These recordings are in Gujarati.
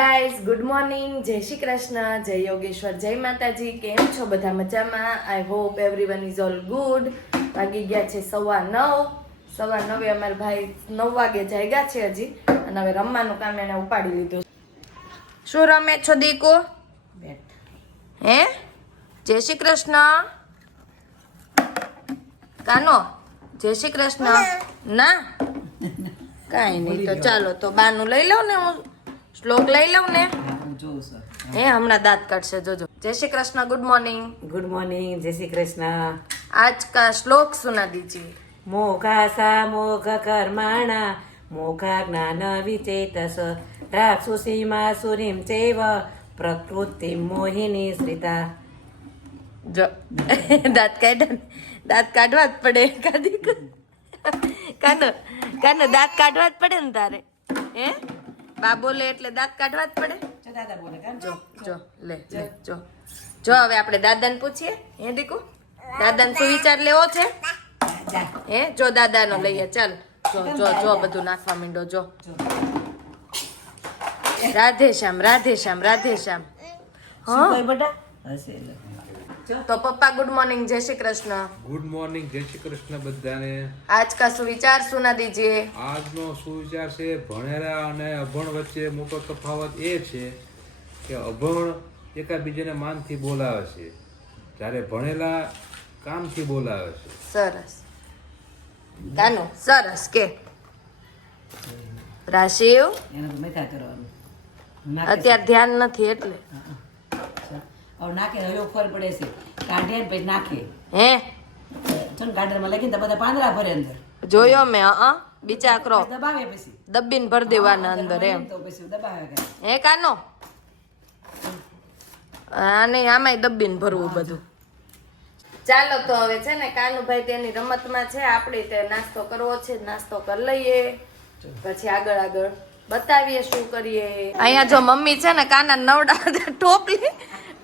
ગાઈઝ ગુડ મોર્નિંગ જય શ્રી કૃષ્ણ. જય યોગેશ્વર. જય માતાજી. કેમ છો બધા મજામાં? I hope everyone is all good વાગી ગયા છે સવા નવ. સવા નવે અમારા ભાઈ નવ વાગે જાગ્યા છે હજી. અને હવે રમવાનું કામ એને ઉપાડી લીધું. શું રમે છો દીકો? હે? જય શ્રી કૃષ્ણ. કાનો? જય શ્રી કૃષ્ણ. ના? કાંઈ નહીં તો ચાલો તો બાનું લઈ લઉં ને હું. શ્લોક લઈ લઉં ને? એ હમણાં દાંત કાઢશે જોજો. જય Shri Krishna good morning good morning જય શ્રી કૃષ્ણ. આજ કા શ્લોક સુના દીજી મોઘા સા મોઘ કર્માણા મોઘા જ્ઞાન વિચેતસ રાક્ષુસીમાં સુરીમ ચેવ પ્રકૃતિ મોહિની શ્રીતા. જો દાંત કાઢ્યા દાંત કાઢવા જ પડે કાદી. કાનો કાનો દાંત કાઢવા જ પડે ને તારે. હે? બા બોલે એટલે દાંત કાઢવા જ પડે. દાદા બોલે જો જો લે લે જો. જો હવે આપણે દાદાને પૂછીએ. હે દીકુ? દાદાને શું વિચાર લેવો છે? હે જો દાદાનો લઈએ ચાલ. જો જો જો બધું નાખવા માંડો જો. રાધે શ્યામ રાધે શ્યામ રાધે શ્યામ હા બેટા? હશે. તો પપ્પા ગુડ મોર્નિંગ જય શ્રી કૃષ્ણ. ગુડ મોર્નિંગ જય શ્રી કૃષ્ણ બધાને. આજ કા સુવિચાર સુના દીજીએ આજનો સુવિચાર છે ભણેલા અને અભણ વચ્ચે મોટો તફાવત એ છે કે અભણ એકાબીજાને માનથી બોલાવે છે. જ્યારે ભણેલા કામથી બોલાવે છે. સરસ. કાનો સરસ કે. રાશિ રાશિવ અત્યારે ધ્યાન નથી એટલે. હવે નાખે હલો ફર પડે છે. કાઢે ને પછી નાખે. હે? જો ને ગાર્ડનમાં લખીને તો બધા પાંદડા ભરે અંદર. જોયો મેં અ બિચાકરો દબાવે પછી. દબ્બીને ભર દેવાના અંદર એમ. તો પછી દબાવે હે કાનો? આને આમાંય દબ્બીને ભરવું બધું. ચાલો તો હવે છે ને કાનુભાઈ તેની રમતમાં છે આપણે તે નાસ્તો કરવો છે નાસ્તો કરી લઈએ. પછી આગળ આગળ બતાવીએ શું કરીએ. અહીંયા જો મમ્મી છે ને કાના નવડા ટોપલી.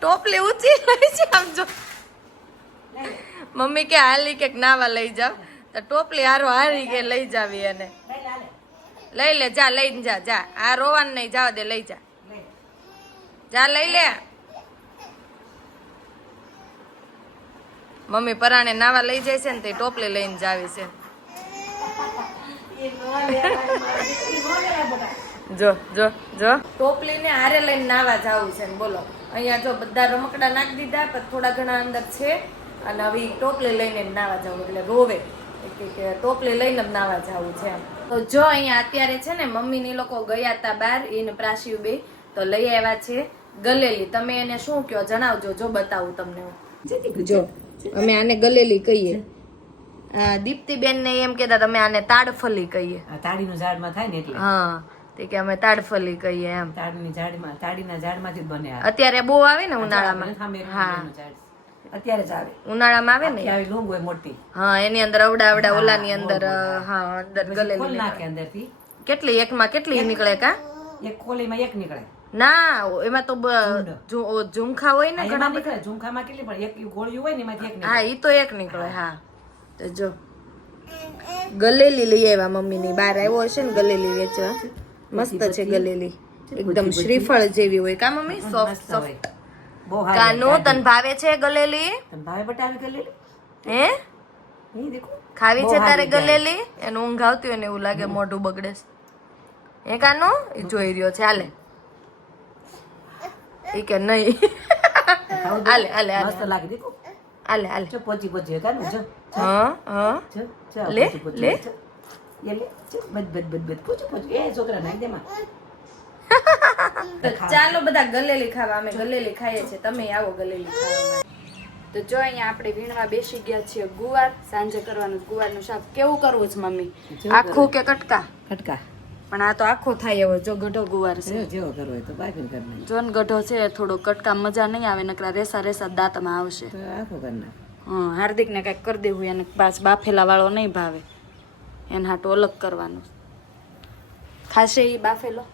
ટોપલી ઊંચી લઈ છે આમ જો. મમ્મી કે હાલી કે નાવા લઈ જાવ તો ટોપલી હારો હારી કે લઈ જાવી એને. લઈ લે જા લઈને જા જા. આ રોવાન નહીં જાવ દે લઈ જા. જા લઈ લે. મમ્મી પરાણે નાવા લઈ જાય છે ને તે ટોપલી લઈને જાવી છે. જો જો જો. ટોપલી ને હારે લઈને નાવા જાવું છે ને બોલો. અહીંયા જો બધા રમકડા નાખી દીધા પણ થોડા ઘણા અંદર છે. અને હવે ટોપલી લઈને નાવા જાવું એટલે રોવે. કે ટોપલી લઈને જ નાવા જાવું છે તો જો અહીંયા અત્યારે છે ને મમ્મી ને લોકો ગયા હતા બાર એને પ્રાશિવ બે તો લઈ આવ્યા છે ગલેલી. તમે એને શું કયો જણાવજો જો બતાવું તમને જો અમે આને ગલેલી કહીએ. દીપ્તિબેન ને એમ કેતા તમે આને તાડફલી કહીએ. તાડીનું ઝાડમાં થાય ને એટલે? હા. તે કે અમે તાડફલી કહીએ એમ. તાડની ઝાડમાં તાડીના ઝાડમાંથી બને અત્યારે બહુ આવે ને ઉનાળામાં? હા. અત્યારે જ આવે. ઉનાળામાં આવે ને? આવી લોંગ હોય મોટી. હા એની અંદર અવડા અવડા ઓલાની અંદર હા અંદર ગલે નાખે અંદરથી. કેટલી? એકમાં કેટલી નીકળે કા? એક ખોલીમાં એક નીકળે. ના એમાં તો ઝુમખા હોય ને ઘણા નીકળે. ઝુમખામાં કેટલી પણ? એક ગોળીઓ હોય ને એમાંથી એક હા ઈ તો એક નીકળે હા. તો જો. ગલેલી લઈ આવ્યા મમ્મીની. બહાર આવ્યો હશે ને ગલેલી વેચવા. મસ્ત છે ગલેલી. એકદમ શ્રીફળ જેવી હોય. કા મમ્મી? Soft soft. કાનો તને ભાવે છે ગલેલી? તન ભાવે બટાવી ગલેલી? હે? ખાવી છે તારે ગલેલી? એને ઊંઘ આવતી હોય ને એવું લાગે મોઢું બગડે છે. એ કાનો? એ જોઈ રહ્યો છે. હાલે. એ કે નહીં. હાલે. હાલે હાલે. મસ્ત લાગે દેખો હાલે હાલે. પોચી પોચી. કાનો? જો હા હા. લે, લે. જો. એ લે જો બદ બદ બદ બદ પોચી પોચી એ છોકરા નાખ દે માં ચાલો બધા ગલેલી ખાવા. અમે ગલેલી ખાઈએ છીએ. તમે આવો ગલેલી ખાવા તો જો અહીંયા આપણે વીણવા બેસી ગયા છીએ ગુવાર. સાંજે કરવાનું ગુવારનું શાક. કેવું કરવું છે મમ્મી? આખું કે કટકા? કટકા. પણ આ તો આખો થાય એવો. જો ગઢો ગુવાર છે. જેવો કરવો હોય તો બાકી કરી જોન ગઢો છે થોડો કટકા મજા નહીં આવે નકરા રેસા રેસા દાંતમાં આવશે. આખો કરી નાખ. હા હાર્દિકને કાંઈક કરી દેવું એને પાછ બાફેલા વાળો નહીં ભાવે. એને હાટું અલગ કરવાનું. ખાશે એ બાફેલો.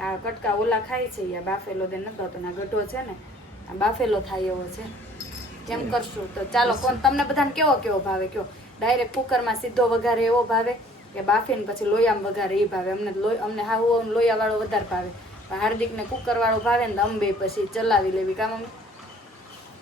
આ કટકા ઓલા ખાય છે એ બાફેલો તે નથી ને આ ગઢો છે ને, આ બાફેલો થાય એવો છે. કેમ કરશું તો ચાલો, કોણ તમને બધાને કેવો કેવો ભાવે કયો? ડાયરેક્ટ કુકરમાં સીધો વઘારે એવો ભાવે કે બાફીને પછી લોયામાં વઘારે એ ભાવે? અમને લોહી, અમને હાવ લોયા લોયાવાળો વધારે ભાવે. હાર્દિકને કુકરવાળો ભાવે ને અમ અમે બે પછી ચલાવી લેવી કામ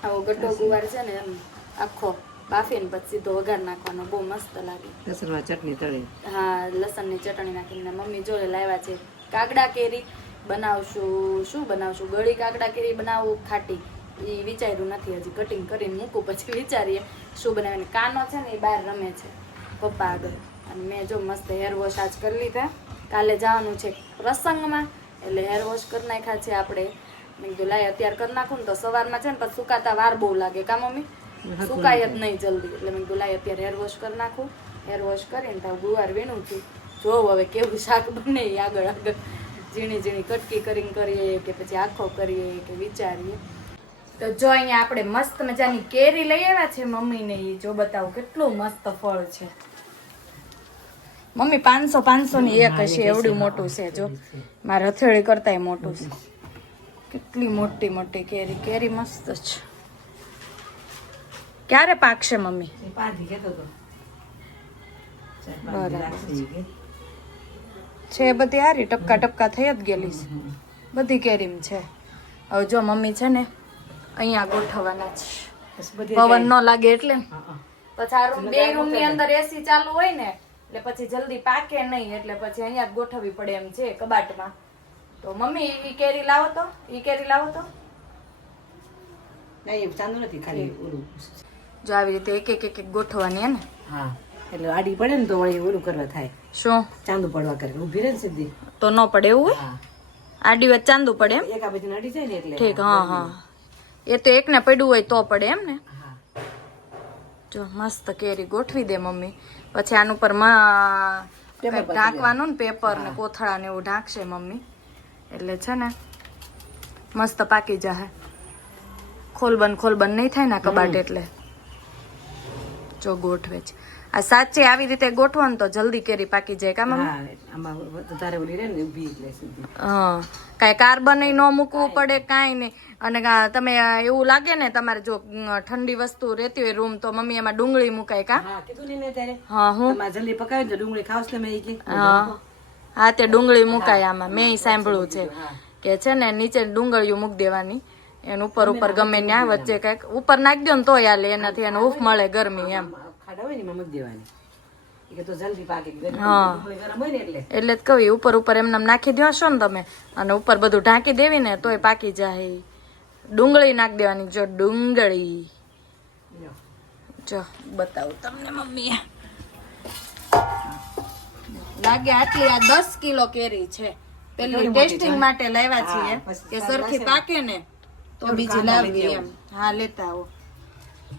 આવો ગઢો ગુવાર છે ને એમ, આખો. બાફીને પછી સીધો વઘાર નાખવાનો. બહુ મસ્ત લાગે. લસણમાં ચટણી તળી હા લસણની ચટણી નાખીને મમ્મી જોડે લાવ્યા છે. કાગડા કેરી બનાવશું. શું બનાવશું? ગળી કાગડા કેરી બનાવવું ખાટી? એ વિચાર્યું નથી હજી. કટિંગ કરીને મૂકું પછી વિચારીએ શું બનાવીને કાનો છે ને એ બહાર રમે છે પપ્પા આગળ. અને મેં જો મસ્ત હેર વોશ આજ કરી લીધા. કાલે જવાનું છે પ્રસંગમાં એટલે હેર વોશ કરી નાખ્યા છે આપણે. મેં કીધું લાય અત્યારે કરી નાખું ને તો સવારમાં છે ને પછી સુકાતા વાર બહુ લાગે. કા મમ્મી? સુકાય જ નહીં જલ્દી. એટલે મેં કીધું લાય અત્યારે હેર વોશ કરી નાખું. હેર વોશ કરીને તો ગુવાર વીણું છું. જોઉં હવે કેવું શાક બને આગળ આગળ. ઝીણી ઝીણી કટકી કરીને કરીએ કે પછી આખો કરીએ કે વિચારીએ. તો જો અહીંયા આપણે મસ્ત મજાની કેરી લઈ આવ્યા છે મમ્મીને એ જો બતાવું કેટલું મસ્ત ફળ છે. મમ્મી પાંચસો પાંચસો ની એક હશે એવડું મોટું છે જો. મારા હથેળી કરતાય મોટું છે. કેટલી મોટી મોટી કેરી કેરી મસ્ત છે ક્યારે પાકશે મમ્મી? બરાબર. છે બધી હારી ટપકા ટપકા થઈ જ ગયેલી છે. બધી કેરીમ છે. હવે જો મમ્મી છે ને અહીંયા ગોઠવવાના છે. પવન ન લાગે એટલે. પછી બે રૂમની અંદર એસી ચાલુ હોય ને એટલે પછી જલ્દી પાકે નહીં એટલે પછી અહીંયા જ ગોઠવવી પડે એમ છે કબાટમાં. તો મમ્મી ઈ કેરી લાવો તો ઈ કેરી લાવો તો. નહીં, ચાંદુ નથી ખાલી ઓલું. જો આવી રીતે એક એક એક એક ગોઠવવાની હે ને? હા. એટલે આડી પડે ને તો વળી ઓલું કરવા થાય. શું? ચાંદુ પડવા કરે ઊભી રહે ને સીધી. તો ન પડે એવું? હોય આડી વચ્ચે ચાંદુ પડે એમ? એક બધી અડી જાય ને એટલે ઠીક હા હા. એ તો એકને પડ્યું હોય તો પડે એમ ને? જો મસ્ત કેરી ગોઠવી દે મમ્મી. પછી આનું પરમાં ઢાંકવાનું ને પેપર ને કોથળા ને એવું ઢાંકશે મમ્મી. એટલે છે ને મસ્ત પાકી જાહે. ખોલબંધ ખોલબંધ નહીં થાય ને કબાટ એટલે. જો ગોઠવે છે. આ સાચે આવી રીતે ગોઠવો ને તો જલ્દી કેરી પાકી જાય કામ આમાં વધારે ઓલી રહે ને ઊભી એટલે હા કાંઈ કાર્બન ન મૂકવું પડે કાંઈ નહીં. અને તમે એવું લાગે ને તમારે જો ઠંડી વસ્તુ રહેતી હોય રૂમ તો મમ્મી એમાં ડુંગળી મુકાય કા? હા હું જલ્દી પકાવી ડુંગળી ખાવ તમે હા. હા તે ડુંગળી મુકાય આમાં. મેં સાંભળ્યું છે કે છે ને નીચે ડુંગળીઓ મૂકી દેવાની. એને ઉપર ઉપર ગમે ત્યાં વચ્ચે કંઈક ઉપર નાખી દો ને તોય હાલે એનાથી એને ઉફ મળે ગરમી એમ. તો હા. એટલે. એટલે જ કહું ઉપર ઉપર એમને નાખી દો છો ને તમે અને ઉપર બધું ઢાંકી દેવી ને તોય પાકી જાય. ડુંગળી નાખી દેવાની જો ડુંગળી. જો બતાવું તમને મમ્મી લાગે આટલી આ દસ કિલો કેરી છે. પેલી ટેસ્ટિંગ માટે લાવ્યા છીએ કે સરખી પાકે ને. તો બીજી લાવી એમ. હા લેતા આવો.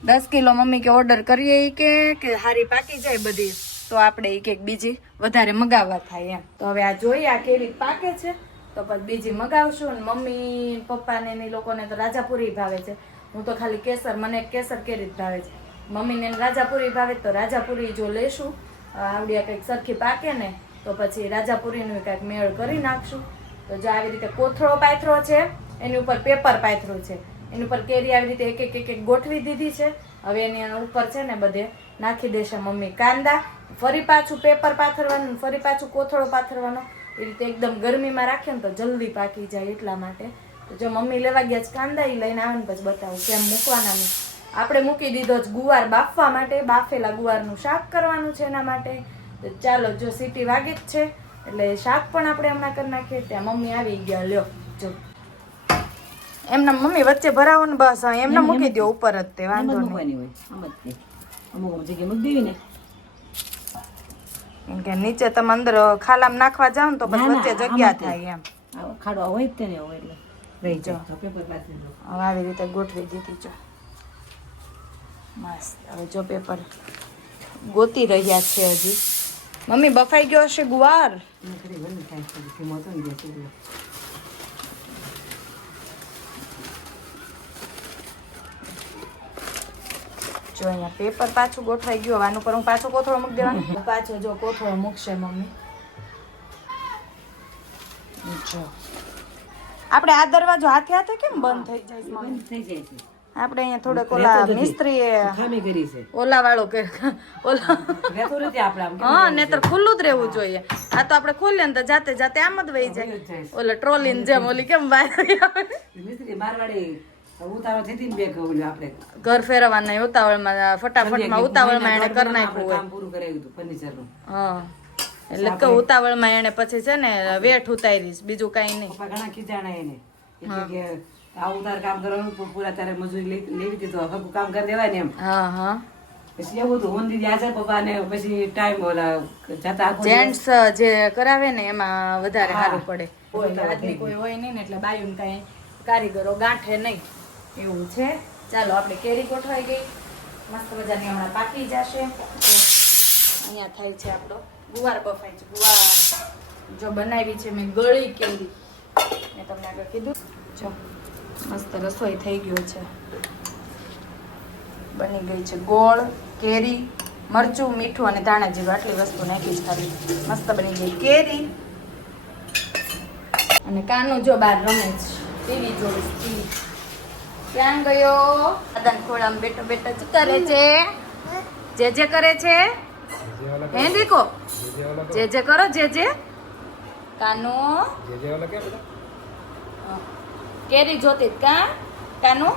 દસ કિલો મમ્મી કે ઓર્ડર કરીએ એ કે કે હારી પાકી જાય બધી. તો આપણે એક એક બીજી વધારે મગાવવા થાય એમ. તો હવે આ જોઈએ આ કેવી પાકે છે. તો પછી બીજી મગાવશું ને મમ્મી પપ્પાને એ લોકોને તો રાજાપુરી ભાવે છે. હું તો ખાલી કેસર મને કેસર કેરી ભાવે છે. મમ્મીને રાજાપુરી ભાવે તો રાજાપુરી જો લેશું. આવડિયા કંઈક સરખી પાકે ને તો પછી રાજાપુરીનું કંઈક મેળ કરી નાખશું. તો જો આવી રીતે કોથળો પાથરો છે એની ઉપર પેપર પાથરું છે. એની ઉપર કેરી આવી રીતે એક એક એક ગોઠવી દીધી છે. હવે એની ઉપર છે ને બધે નાખી દેશે મમ્મી. કાંદા ફરી પાછું પેપર પાથરવાનું, ફરી પાછું કોથળો પાથરવાનો. એ રીતે એકદમ ગરમીમાં રાખીએ ને તો જલ્દી પાકી જાય એટલા માટે. જો મમ્મી લેવા ગયા છે કાંદા એ લઈને આવે ને પછી બતાવું કેમ મૂકવાના નહીં. આપણે મૂકી દીધો જ ગુવાર બાફવા માટે, બાફેલા ગુવારનું શાક કરવાનું છે એના માટે. ચાલો, જો સીટી વાગે જ છે, એટલે શાક પણ આપણે હમણાં કરી નાખીએ. ત્યાં મમ્મી આવી ગયા, લ્યો. એમના મમ્મી વચ્ચે ભરાવો ને બસ એમને મૂકી દો ઉપર જ તે વાંધો નહીં. હોય આમ જ તે. અમુક અમુક જગ્યાએ મૂકી દેવી ને. કે નીચે તમે અંદર ખાલામાં નાખવા જાવ ને તો પછી વચ્ચે જગ્યા થાય એમ. ખાડો હોય જ તે હોય એટલે. રહી તો પેપર પાસે હવે આવી રીતે ગોઠવી દીધી જો. મસ્ત. હવે જો પેપર ગોતી રહ્યા છે હજી. મમ્મી બફાઈ ગયો હશે ગુવાર એને ઘડી બંધ થાય છે ધીમો હતો ને ગેસ એટલે. જો અહીંયા પેપર પાછું ગોઠવાઈ ગયું. આનું પર હું પાછો કોથળો મૂકી દેવાનો. પાછો જો કોથળો મૂકશે મમ્મી. જો. આપણે આ દરવાજો હાથે હાથે કેમ બંધ થઈ જાય બંધ થઈ જાય છે. આપણે અહીંયા થોડોક ઓલા મિસ્ત્રી ખામી કરી છે. ઓલા વાળો કે ઓલા રહેતું નથી આપણે હા નહીતર ખુલ્લું જ રહેવું જોઈએ. આ તો આપણે ખોલીએ ને તો જાતે જાતે આમ જ વહી જાય. ઓલા ટ્રોલી જેમ ઓલી કેમ બહાર મિસ્ત્રી મારવાડી ઉતારો થઈ હતી ને બે કહું આપણે. ઘર ફેરવવાના ઉતાવળમાં ફટાફટમાં ઉતાવળમાં એને કરી નાખ્યું હોય. પૂરું કરાવ્યું હતું ફર્નિચરનું હા એટલે કે ઉતાવળમાં એને પછી છે ને વેઠ ઉતારીશ બીજું કાંઈ નહીં. ઘણા ખીજાણા એને. એટલે કે આ ઉતાર કામ કરવાનું પૂરા તારે મજૂરી લેવી દીધો તો કામ કરી દેવાય ને એમ. હા હા. પછી એવું હતું હું દીદી આજે પપ્પા ને પછી ટાઈમ ઓલા જતા જેન્ટ્સ જે કરાવે ને એમાં વધારે સારું પડે. કોઈ આદમી કોઈ હોય નહીં ને એટલે બાયુને કાંઈ કારીગરો ગાંઠે નહીં. એવું છે. ચાલો, આપણે કેરી ગોઠવાઈ ગઈ. મસ્ત મજાની હમણાં પાકી જશે. અહીંયા થાય છે આપણો ગુવાર બફાય છે. ગુવાર. જો બનાવી છે મેં ગળી કેરી. મેં તમને આગળ કીધું. જો, મસ્ત રસોઈ થઈ ગયો છે. બની ગઈ છે ગોળ, કેરી, મરચું, મીઠું અને ધાણા જેવું આટલી વસ્તુ નાખી જ ખાલી મસ્ત બની ગઈ કેરી. અને કાનો જો બાર રમે છે. ટીવી જોઈ ટીવી ક્યાં ગયો? દાદાના ખોળામાં બેઠો બેઠો શું કરે છે. જે જે કરે છે? હે દીકો જે જે કરો, જે જે? કાનો? કેરી જોતી કા? કાનો?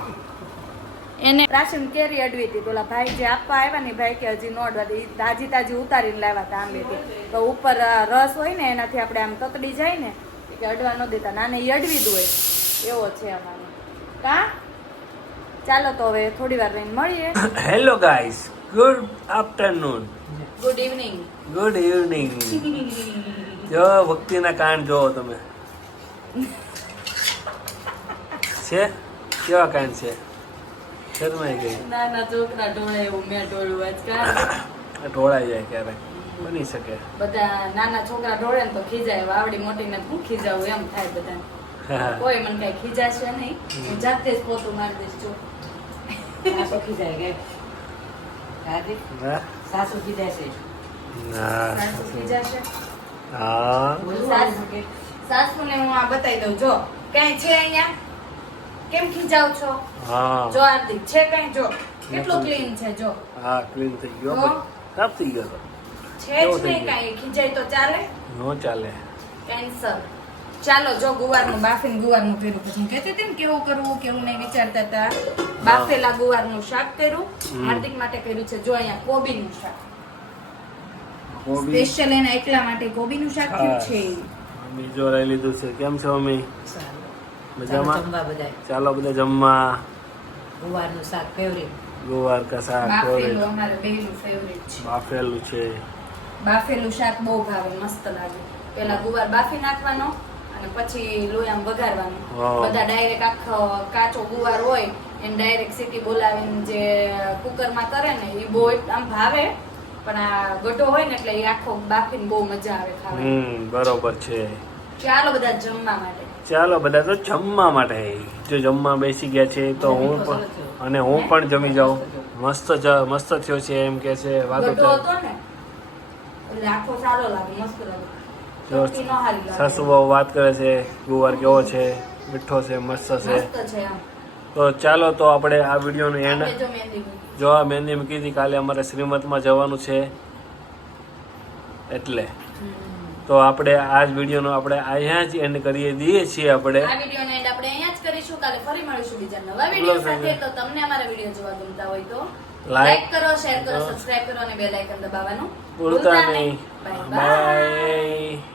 એને રાશન કેરી અડવી હતી. પેલા ભાઈ જે આપવા આવ્યા ને ભાઈ કે હજી નો અડવા દે. તાજી તાજી ઉતારીને લાવ્યા હતા આંબેથી તો ઉપર રસ હોય ને એનાથી આપણે આમ તતડી જાય ને કે અડવા ન દેતા. નાને અડવી હોય. એવો છે અમારો. કા? ચાલો તો હવે થોડી વાર રહીને મળીએ. Hello guys good afternoon good evening good evening જો ભક્તિના કાન જોવો તમે. છે? કેવા કાન છે? શરમાઈ ગઈ. નાના છોકરા ઢોળે એવું મેં ઢોળ્યું આજકાલ ઢોળાઈ જાય ક્યારેક. બની શકે. બધા નાના છોકરા ઢોળે ને તો ખીજાય. વાવડી મોટીને હું ખીજાવું? એમ થાય બધા કોઈ મને કઈ ખીજાશે નહીં. હું જાતે જ પોતું મારી દઈશ જો. સાસુ ખીજાય કે? દાદી સાસુ ખીજાય છે ના. સાસુ ખીજાશે? હા. સાસુ કે. હું આ બતાવી દઉં. જો કઈ છે અહીંયા? કેમ ખીજાવ છો? જો હાર્દિક છે કઈ જો કેટલું ક્લીન છે જો. હા ક્લીન થઈ ગયો. સાફ થઈ ગયો. છે જ નહીં કઈ ખીજાય તો ચાલે? નો ચાલે. કેન્સર ચાલો જો ગુવારનું બાફીને ગુવારનું કર્યું. પછી હું કહેતી હતી ને કેવું કરવું કેવું નહીં વિચારતા હતા. બાફેલા ગુવારનું શાક કર્યું. હાર્દિક માટે કર્યું છે જો અહીંયા કોબીનું શાક. સ્પેશિયલ એના એકલા માટે કોબીનું શાક થયું છે. બીજો લઈ લીધું છે. કેમ છો મમ્મી? મજામાં? ચાલો બધા જમવા. ગુવારનું શાક ફેવરેટ ગુવાર કા શાક બાફેલું અમારે બેયનું ફેવરેટ છે. બાફેલું છે. બાફેલું શાક બહુ ભાવે મસ્ત લાગે. પેલા ગુવાર બાફી નાખવાનો અને પછી લોહીમાં વઘારવાનો. બધા ડાયરેક્ટ આખો કાચો ગુવાર હોય એને ડાયરેક્ટ સીટી બોલાવીને જે કુકરમાં કરે ને એ બહુ આમ ભાવે પણ આ ગટો હોય ને એટલે એ આખો બાફીને બહુ મજા આવે ખાવાની. બરોબર છે. ચાલો બધા જમવા માટે. ચાલો બધા તો જમવા માટે. જો જમવા બેસી ગયા છે તો હું પણ અને હું પણ જમી જાઉં. મસ્ત મસ્ત થયો છે એમ કે છે વાતો ને આખો સારો લાગે મસ્ત લાગે. સાસુ બહુ વાત કરે છે ગુવાર કેવો છે મીઠો છે મસ્ત છે. તો ચાલો તો આપણે આ વિડીયોનું એન્ડ જો આ મહેંદી મૂકી હતી કાલે અમારે શ્રીમતમાં જવાનું છે. એટલે. તો આપણે આ જ વિડીયોનો આપણે અહીંયા જ એન્ડ કરીએ દઈએ છીએ આપણે. આ વિડીયોનો એન્ડ આપણે અહીંયા જ કરીશું. કાલે ફરી મળીશું બીજા નવા વીડિયો સાથે. તો તમને અમારા વીડિયો જોવા ગમતા હોય તો લાઈક કરો શેર કરો કરો. સબસ્ક્રાઇબ કરો અને બેલ આઇકન દબાવવાનું ભૂલતા નહીં. બાય